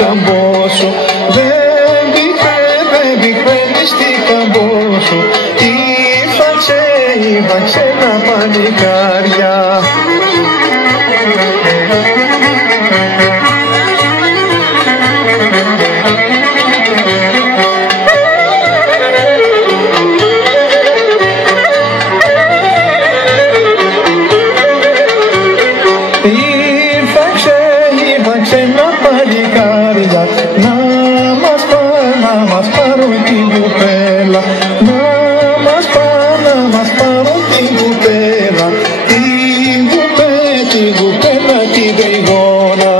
καμπόσο. Δεν πικραίνει στη καμπόσο. Ήρθαν ξένα παλικάρια. Ήρθαν ξένα παλικάρια να μας πάρουν την κουπέλα, να μας πάρουν την κουπέλα, την κουπέλα την τριγώνα.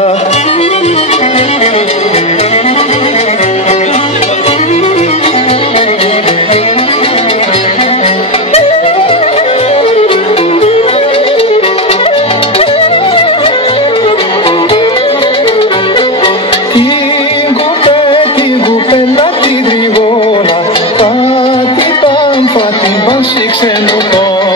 Την ξενοπώ.